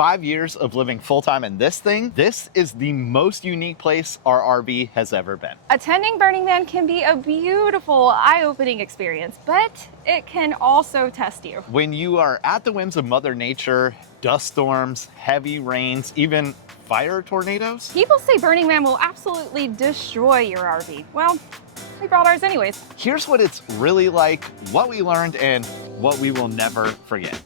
5 years of living full-time in this thing, this is the most unique place our RV has ever been. Attending Burning Man can be a beautiful, eye-opening experience, but it can also test you. When you are at the whims of Mother Nature, dust storms, heavy rains, even fire tornadoes. People say Burning Man will absolutely destroy your RV. Well, we brought ours anyways. Here's what it's really like, what we learned, and what we will never forget.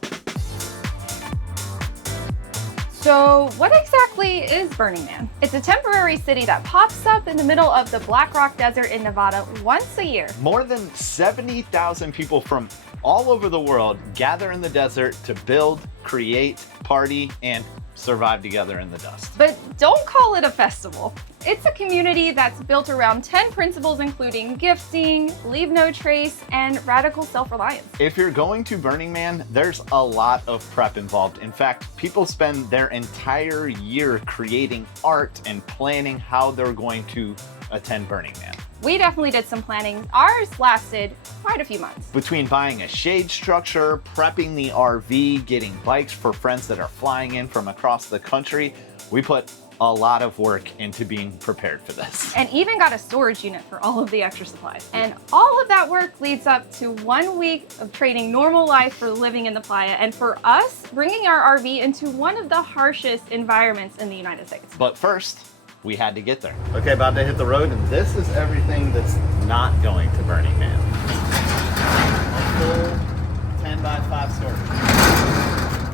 So what exactly is Burning Man? It's a temporary city that pops up in the middle of the Black Rock Desert in Nevada once a year. More than 70,000 people from all over the world gather in the desert to build, create, party, and survive together in the dust. But don't call it a festival. It's a community that's built around 10 principles, including gifting, leave no trace, and radical self-reliance. If you're going to Burning Man, there's a lot of prep involved. In fact, people spend their entire year creating art and planning how they're going to attend Burning Man. We definitely did some planning. Ours lasted quite a few months. Between buying a shade structure, prepping the RV, getting bikes for friends that are flying in from across the country, we put a lot of work into being prepared for this. And even got a storage unit for all of the extra supplies. And all of that work leads up to 1 week of trading normal life for living in the playa, and for us, bringing our RV into one of the harshest environments in the United States. But first, we had to get there. Okay, about to hit the road, and this is everything that's not going to Burning Man. A full 10 by 5 storage.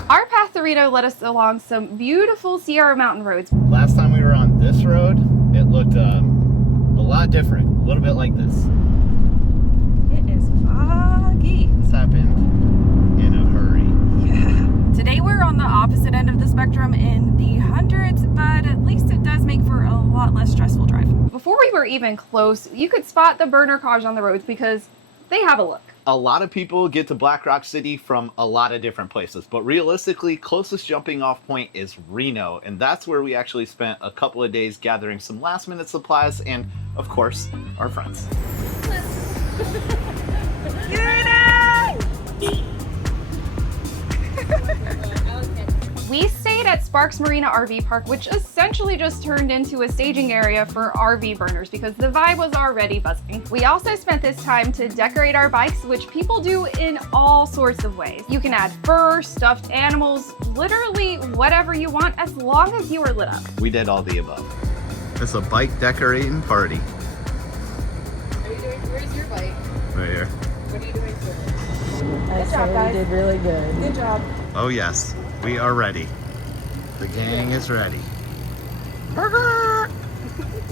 Our path to Reno led us along some beautiful Sierra Mountain roads. Last time we were on this road, it looked a lot different, a little bit like this. It is foggy. This happened in a hurry. Yeah. Today we're on the opposite end of the spectrum in the hundreds, but at least it does make for a lot less stressful drive. Before we were even close, you could spot the burner cars on the roads because they have a look. A lot of people get to Black Rock City from a lot of different places, but realistically, closest jumping off point is Reno, and that's where we actually spent a couple of days gathering some last minute supplies and, of course, our friends. We stayed at Sparks Marina RV Park, which essentially just turned into a staging area for RV burners because the vibe was already buzzing. We also spent this time to decorate our bikes, which people do in all sorts of ways. You can add fur, stuffed animals, literally whatever you want as long as you are lit up. We did all the above. It's a bike decorating party. Where's your bike? Right here. What are you doing for it? Good job, guys. You did really good. Good job. Oh yes, we are ready. The gang is ready.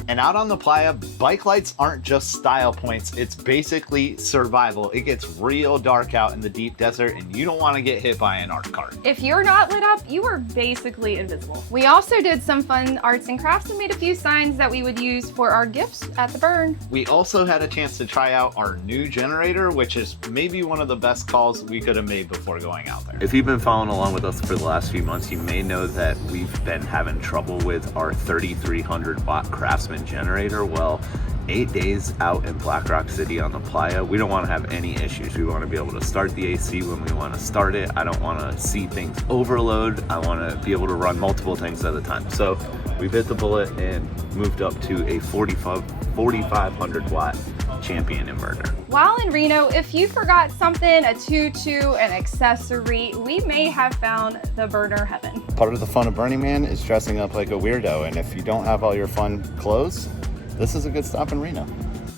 And out on the playa, bike lights aren't just style points, it's basically survival. It gets real dark out in the deep desert and you don't want to get hit by an art cart. If you're not lit up, you are basically invisible. We also did some fun arts and crafts and made a few signs that we would use for our gifts at the burn. We also had a chance to try out our new generator, which is maybe one of the best calls we could have made before going out there. If you've been following along with us for the last few months, you may know that we've been having trouble with our 3,300 watt Craftsman generator. Well, 8 days out in Black Rock City on the playa, we don't want to have any issues. We want to be able to start the AC when we want to start it. I don't want to see things overload. I want to be able to run multiple things at a time. So we bit the bullet and moved up to a 4,500 watt Champion inverter. While in Reno, if you forgot something, a tutu, an accessory, we may have found the burner heaven. Part of the fun of Burning Man is dressing up like a weirdo, and if you don't have all your fun clothes, this is a good stop in Reno.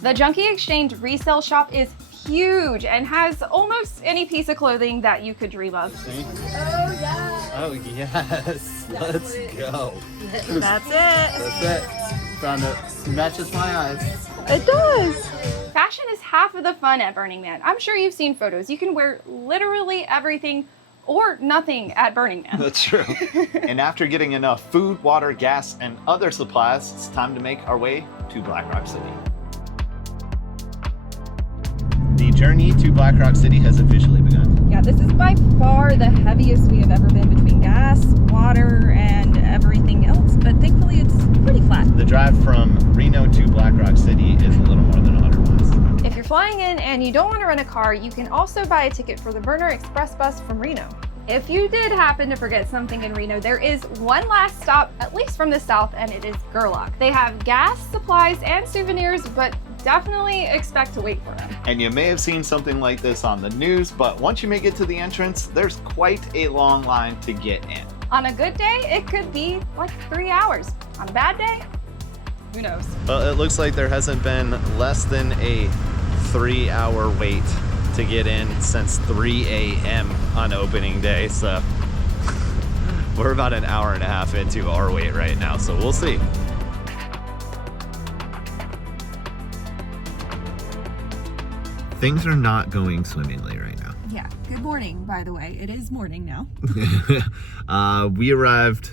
The Junkie Exchange resale shop is huge and has almost any piece of clothing that you could dream of. See? Oh, yeah. Oh yes, let's go. That's it. That's it. Found it. Matches my eyes. It does. Fashion is half of the fun at Burning Man. I'm sure you've seen photos. You can wear literally everything or nothing at Burning Man. That's true. And after getting enough food, water, gas, and other supplies, it's time to make our way to Black Rock City. The journey to Black Rock City has officially begun. Yeah, this is by far the heaviest we have ever been between gas, water, and everything else, but thankfully it's pretty flat. The drive from Reno to Black Rock City is a little more than 100 miles. If you're flying in and you don't want to rent a car, you can also buy a ticket for the Burner Express bus from Reno. If you did happen to forget something in Reno, there is one last stop, at least from the south, and it is Gerlach. They have gas, supplies, and souvenirs, but definitely expect to wait for them. And you may have seen something like this on the news, but once you make it to the entrance, there's quite a long line to get in. On a good day, it could be like 3 hours. On a bad day, who knows? Well, it looks like there hasn't been less than a 3-hour wait to get in since 3 a.m. on opening day, so we're about an hour and a half into our wait right now, so we'll see. Things are not going swimmingly right now. Yeah, good morning, by the way. It is morning now. We arrived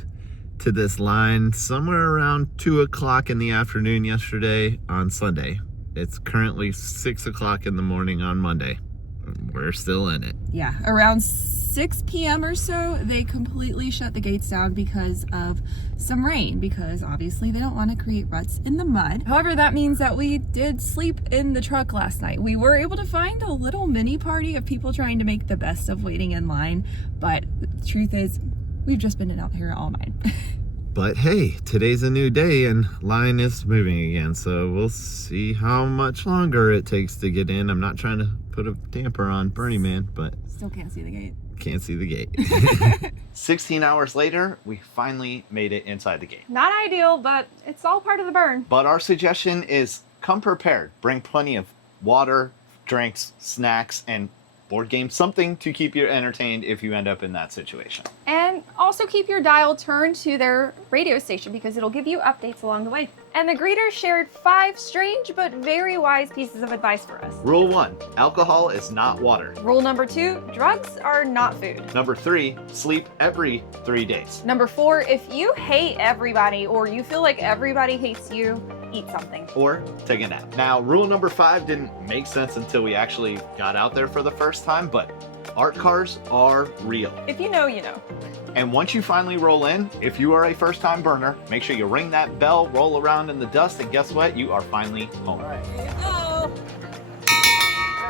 to this line somewhere around 2 o'clock in the afternoon yesterday on Sunday. It's currently 6 o'clock in the morning on Monday. We're still in it. Yeah, around 6 p.m. or so, they completely shut the gates down because of some rain, because obviously they don't want to create ruts in the mud. However, that means that we did sleep in the truck last night. We were able to find a little mini party of people trying to make the best of waiting in line, but the truth is, we've just been out here all night. But hey, today's a new day and line is moving again, so we'll see how much longer it takes to get in. I'm not trying to put a damper on Burning Man, but Still can't see the gate. can't see the gate. 16 hours later, we finally made it inside the gate. Not ideal, but it's all part of the burn. But our suggestion is come prepared. Bring plenty of water, drinks, snacks, and board games, something to keep you entertained if you end up in that situation. And also keep your dial turned to their radio station because it'll give you updates along the way. And the greeters shared 5 strange but very wise pieces of advice for us. Rule 1, alcohol is not water. Rule number 2, drugs are not food. Number 3, sleep every 3 days. Number 4, if you hate everybody or you feel like everybody hates you, eat something. Or take a nap. Now, rule number 5 didn't make sense until we actually got out there for the first time, but art cars are real. If you know, you know. And once you finally roll in, if you are a first-time burner, make sure you ring that bell, roll around in the dust, and guess what? You are finally home. Here you go.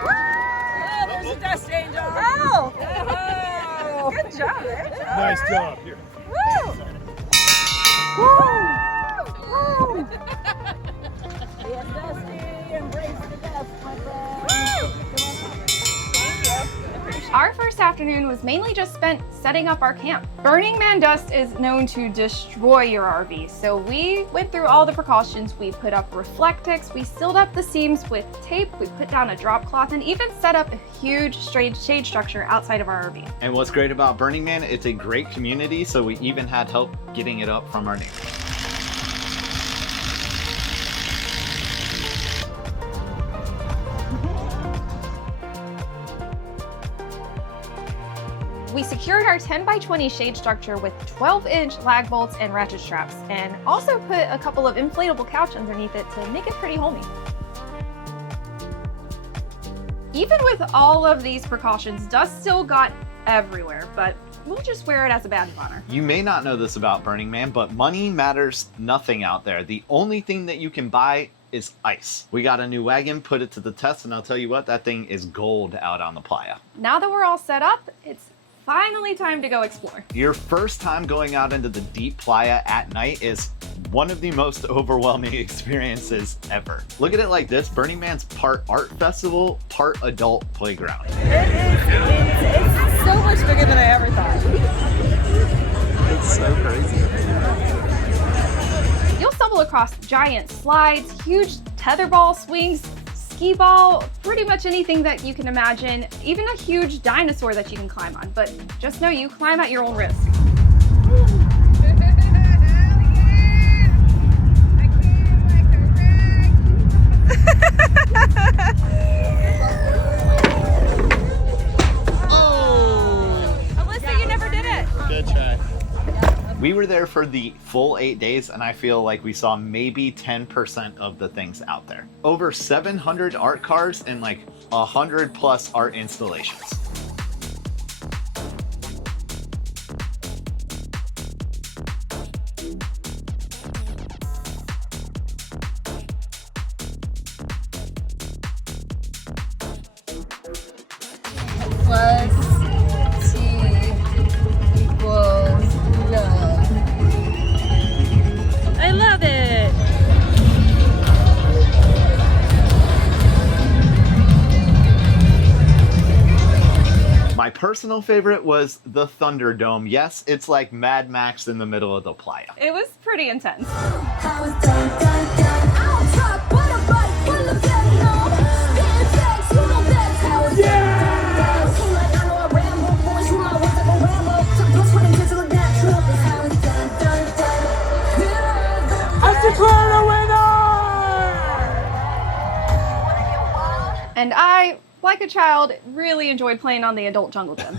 Oh, there's a dust angel. Oh! Good job. Good job. Nice job. Here. Woo! Woo! Yes, Dusty, embrace the dust, my friend. Thank you. Our first afternoon was mainly just spent setting up our camp. Burning Man dust is known to destroy your RV, so we went through all the precautions. We put up Reflectix, we sealed up the seams with tape, we put down a drop cloth, and even set up a huge shade structure outside of our RV. And what's great about Burning Man, it's a great community, so we even had help getting it up from our neighbors. We secured our 10 by 20 shade structure with 12-inch lag bolts and ratchet straps, and also put a couple of inflatable couch underneath it to make it pretty homey. Even with all of these precautions, dust still got everywhere, but we'll just wear it as a badge of honor. You may not know this about Burning Man, but money matters nothing out there. The only thing that you can buy is ice. We got a new wagon, put it to the test, and I'll tell you what, that thing is gold out on the playa. Now that we're all set up, it's finally time to go explore. Your first time going out into the deep playa at night is one of the most overwhelming experiences ever. Look at it like this, Burning Man's part art festival, part adult playground. It's so much bigger than I ever thought. It's so crazy. You'll stumble across giant slides, huge tetherball swings, ski ball, pretty much anything that you can imagine, even a huge dinosaur that you can climb on. But just know you climb at your own risk. Alyssa, you never did it. Good try. We were there for the full 8 days, and I feel like we saw maybe 10% of the things out there. Over 700 art cars and like 100 plus art installations. Let's see. personal favorite was the Thunderdome. Yes, it's like Mad Max in the middle of the playa. It was pretty intense. And I, like a child, really enjoyed playing on the adult jungle gym.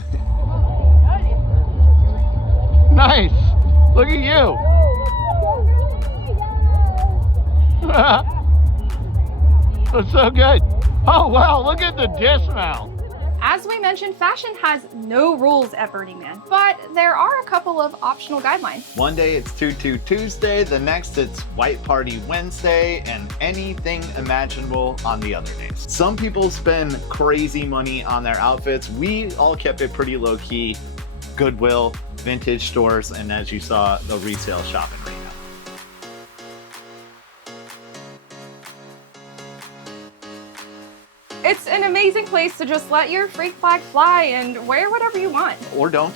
Nice! Look at you! That's so good. Oh wow, look at the dismount. As we mentioned, fashion has no rules at Burning Man, but there are a couple of optional guidelines. One day it's Tutu Tuesday, the next it's White Party Wednesday, and anything imaginable on the other days. Some people spend crazy money on their outfits. We all kept it pretty low key. Goodwill, vintage stores, and as you saw, the resale shop in Reno. It's an amazing place to just let your freak flag fly and wear whatever you want. Or don't.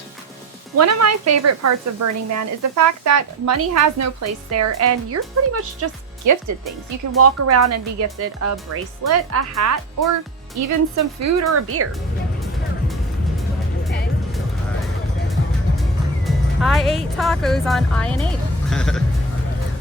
One of my favorite parts of Burning Man is the fact that money has no place there and you're pretty much just gifted things. You can walk around and be gifted a bracelet, a hat, or even some food or a beer. Okay. I ate tacos on I&H.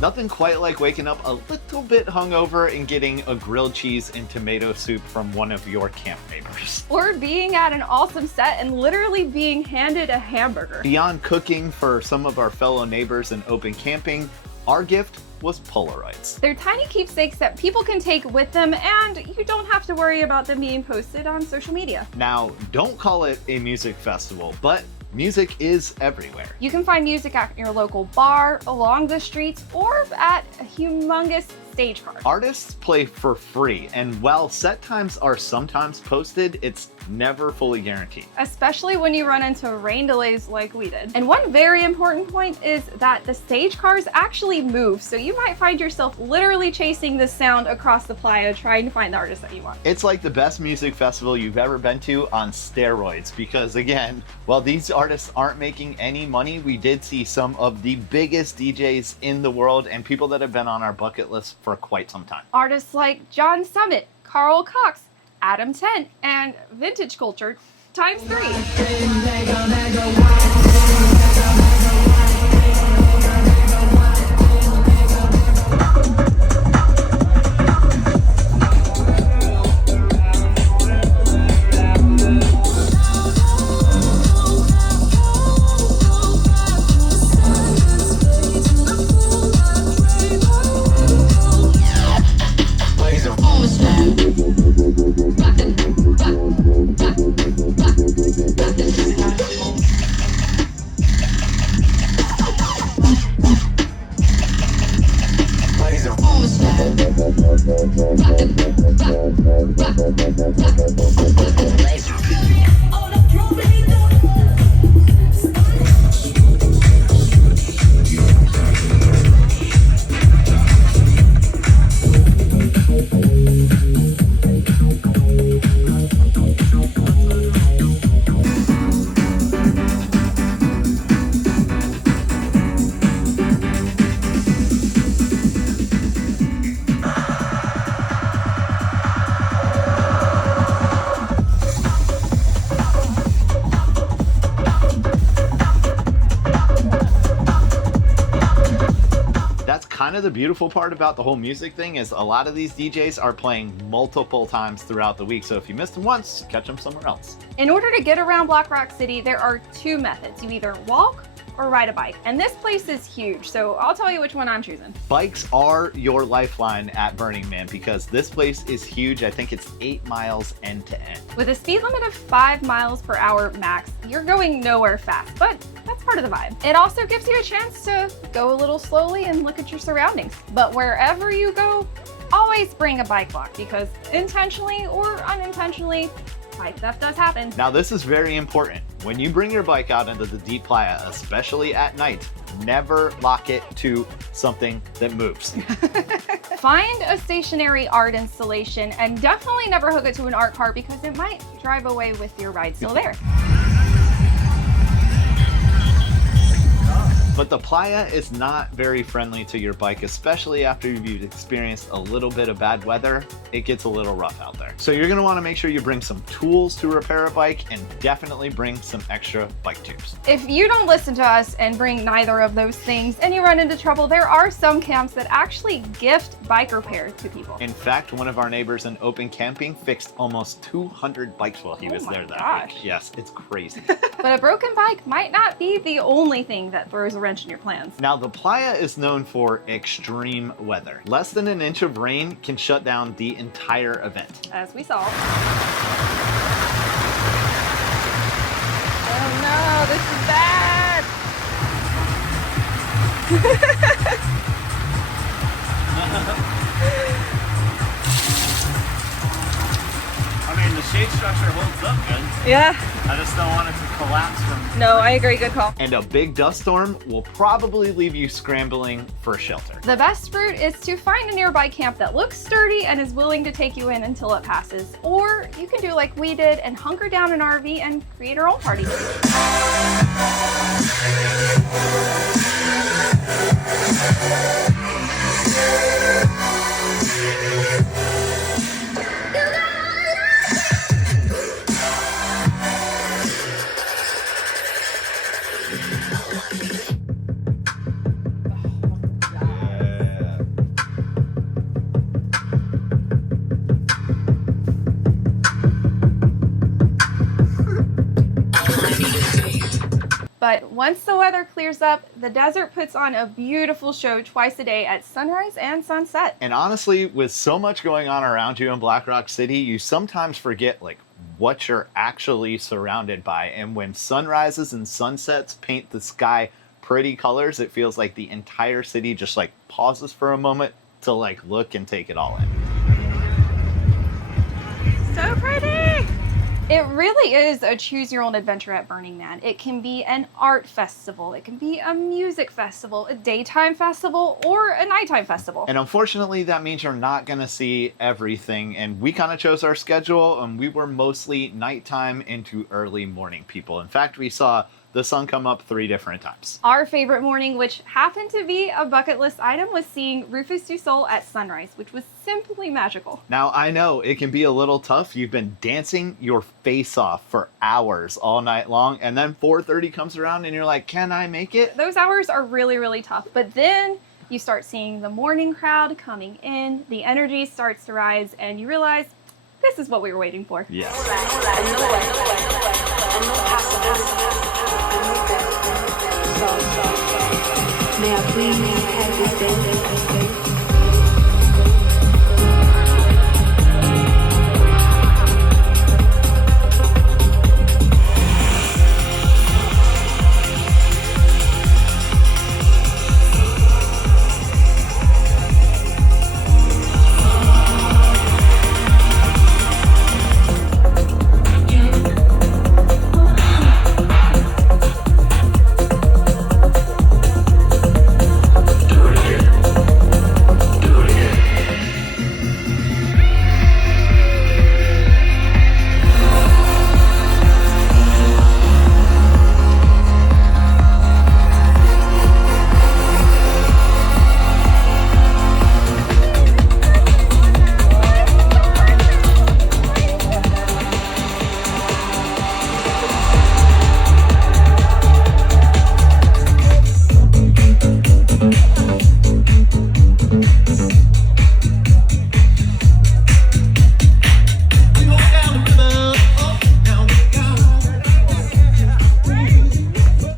Nothing quite like waking up a little bit hungover and getting a grilled cheese and tomato soup from one of your camp neighbors. Or being at an awesome set and literally being handed a hamburger. Beyond cooking for some of our fellow neighbors and open camping, our gift was Polaroids. They're tiny keepsakes that people can take with them and you don't have to worry about them being posted on social media. Now, don't call it a music festival, but music is everywhere. You can find music at your local bar, along the streets, or at a humongous stage car. Artists play for free, and while set times are sometimes posted, it's never fully guaranteed. Especially when you run into rain delays like we did. And one very important point is that the stage cars actually move, so you might find yourself literally chasing the sound across the playa trying to find the artist that you want. It's like the best music festival you've ever been to on steroids, because again, while these artists aren't making any money, we did see some of the biggest DJs in the world and people that have been on our bucket list for quite some time. Artists like John Summit, Carl Cox, Adam Tent, and Vintage Culture times 3. Kind of the beautiful part about the whole music thing is a lot of these DJs are playing multiple times throughout the week, so if you missed them once, catch them somewhere else. In order to get around Black Rock City, there are 2 methods. You either walk or ride a bike. And this place is huge, so I'll tell you which one I'm choosing. Bikes are your lifeline at Burning Man because this place is huge. I think it's 8 miles end to end. With a speed limit of 5 miles per hour max, you're going nowhere fast, but that's part of the vibe. It also gives you a chance to go a little slowly and look at your surroundings. But wherever you go, always bring a bike lock because intentionally or unintentionally, bike theft does happen. Now this is very important. When you bring your bike out into the deep playa, especially at night, never lock it to something that moves. Find a stationary art installation and definitely never hook it to an art cart because it might drive away with your ride still there. But the playa is not very friendly to your bike, especially after you've experienced a little bit of bad weather. It gets a little rough out there. So you're gonna wanna make sure you bring some tools to repair a bike and definitely bring some extra bike tubes. If you don't listen to us and bring neither of those things and you run into trouble, there are some camps that actually gift bike repair to people. In fact, one of our neighbors in open camping fixed almost 200 bikes while he was there that week. Yes, it's crazy. But a broken bike might not be the only thing that throws a wrench in your plans. Now, the playa is known for extreme weather. Less than an inch of rain can shut down the entire event. As we saw. Oh no, this is bad. I mean, the shade structure holds up good. Yeah. I just don't want it to collapse from... No, I agree. Good call. And a big dust storm will probably leave you scrambling for shelter. The best route is to find a nearby camp that looks sturdy and is willing to take you in until it passes. Or you can do like we did and hunker down an RV and create our own party. But once the weather clears up, the desert puts on a beautiful show twice a day at sunrise and sunset. And honestly, with so much going on around you in Black Rock City, you sometimes forget like what you're actually surrounded by. And when sunrises and sunsets paint the sky pretty colors, it feels like the entire city just like pauses for a moment to like look and take it all in. So pretty. It really is a choose your own adventure at Burning Man. It can be an art festival, it can be a music festival, a daytime festival, or a nighttime festival. And unfortunately, that means you're not gonna see everything. And we kind of chose our schedule, and we were mostly nighttime into early morning people. In fact, we saw the sun come up 3 different times. Our favorite morning, which happened to be a bucket list item, was seeing Rufus du Sol at sunrise, which was simply magical. Now, I know it can be a little tough. You've been dancing your face off for hours all night long, and then 4:30 comes around and you're like, can I make it? Those hours are really, really tough, but then you start seeing the morning crowd coming in, the energy starts to rise, and you realize this is what we were waiting for. Yes. May I please have this day?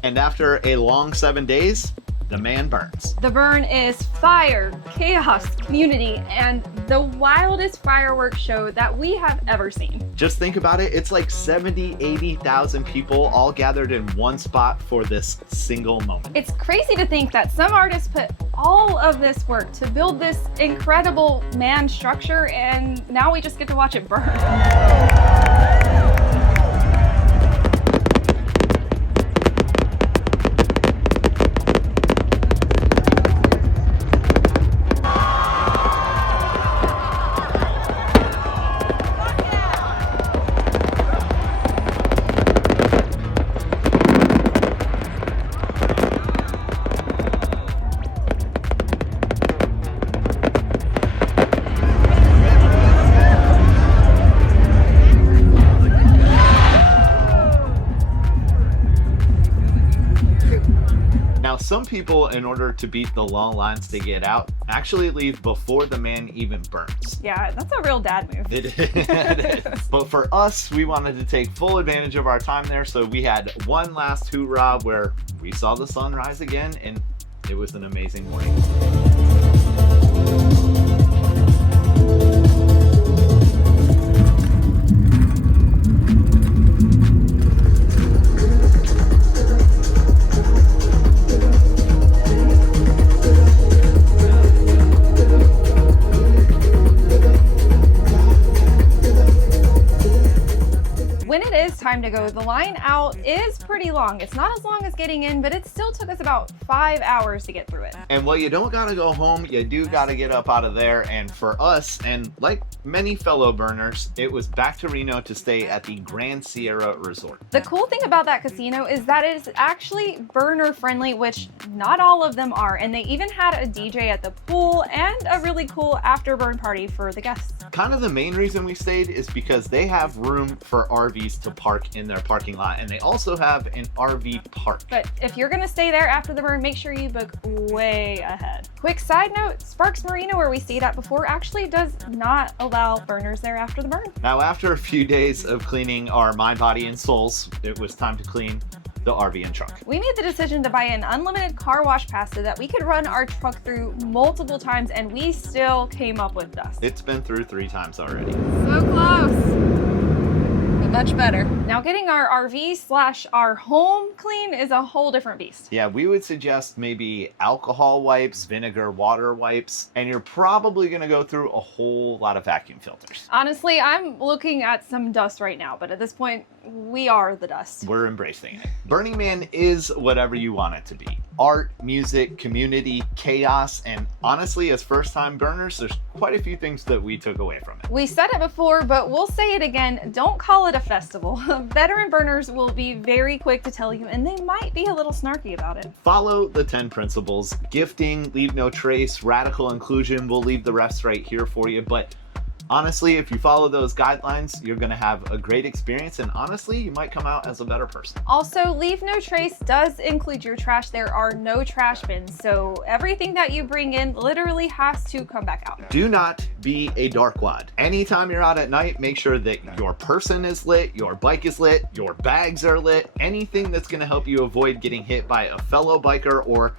And after a long 7 days, the man burns. The burn is fire, chaos, community, and the wildest fireworks show that we have ever seen. Just think about it. It's like 70, 80,000 people all gathered in one spot for this single moment. It's crazy to think that some artists put all of this work to build this incredible man structure, and now we just get to watch it burn. some people, in order to beat the long lines to get out, actually leave before the man even burns. Yeah, that's a real dad move. It is. But for us, we wanted to take full advantage of our time there, so we had one last hoorah where we saw the sun rise again, and it was an amazing morning. When it is time to go, the line out is pretty long. It's not as long as getting in, but it still took us about 5 hours to get through it. And while you don't gotta go home, you do gotta get up out of there. And for us, and like many fellow burners, it was back to Reno to stay at the Grand Sierra Resort. The cool thing about that casino is that it's actually burner friendly, which not all of them are. And they even had a DJ at the pool and a really cool after-burn party for the guests. Kind of the main reason we stayed is because they have room for RVs to park in their parking lot, and they also have an RV park. But if you're gonna stay there after the burn, make sure you book way ahead. Quick side note, Sparks Marina, where we stayed at before, actually does not allow burners there after the burn. Now, after a few days of cleaning our mind, body, and souls, it was time to clean the RV and truck. We made the decision to buy an unlimited car wash pass so that we could run our truck through multiple times, and we still came up with dust. It's been through 3 times already. So close. But much better. Now getting our RV/our home clean is a whole different beast. Yeah, we would suggest maybe alcohol wipes, vinegar, water wipes, and you're probably gonna go through a whole lot of vacuum filters. Honestly, I'm looking at some dust right now, but at this point, we are the dust. We're embracing it. Burning Man is whatever you want it to be. Art, music, community, chaos, and honestly, as first-time burners, there's quite a few things that we took away from it. We said it before, but we'll say it again. Don't call it a festival. Veteran burners will be very quick to tell you, and they might be a little snarky about it. Follow the 10 principles. Gifting, leave no trace, radical inclusion. We'll leave the rest right here for you, but honestly, if you follow those guidelines, you're gonna have a great experience, and honestly, you might come out as a better person. Also, leave no trace does include your trash. There are no trash bins, so everything that you bring in literally has to come back out. Do not be a darkwad. Anytime you're out at night, make sure that your person is lit, your bike is lit, your bags are lit, anything that's gonna help you avoid getting hit by a fellow biker or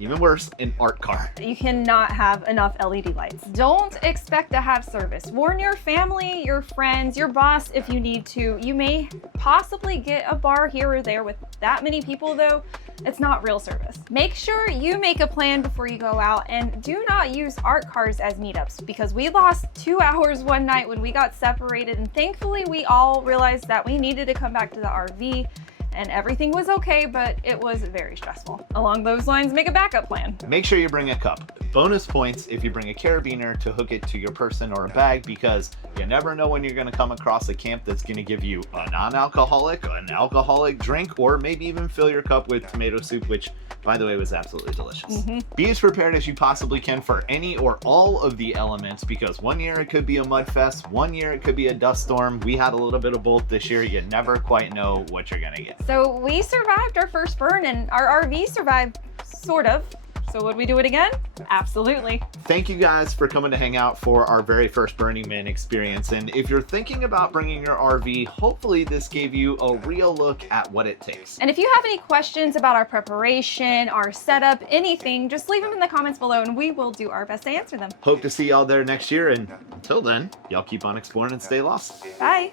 even worse, an art car. You cannot have enough LED lights. Don't expect to have service. Warn your family, your friends, your boss if you need to. You may possibly get a bar here or there with that many people though. It's not real service. Make sure you make a plan before you go out, and do not use art cars as meetups, because we lost 2 hours one night when we got separated, and thankfully we all realized that we needed to come back to the RV. And everything was okay, but it was very stressful. Along those lines, make a backup plan. Make sure you bring a cup. Bonus points if you bring a carabiner to hook it to your person or a bag, because you never know when you're gonna come across a camp that's gonna give you a non-alcoholic, an alcoholic drink, or maybe even fill your cup with tomato soup, which, by the way, was absolutely delicious. Be as prepared as you possibly can for any or all of the elements, because one year it could be a mud fest, one year it could be a dust storm. We had a little bit of both this year. You never quite know what you're gonna get. So we survived our first burn, and our RV survived, sort of. So would we do it again? Absolutely. Thank you guys for coming to hang out for our very first Burning Man experience. And if you're thinking about bringing your RV, hopefully this gave you a real look at what it takes. And if you have any questions about our preparation, our setup, anything, just leave them in the comments below and we will do our best to answer them. Hope to see y'all there next year. And until then, y'all keep on exploring and stay lost. Bye.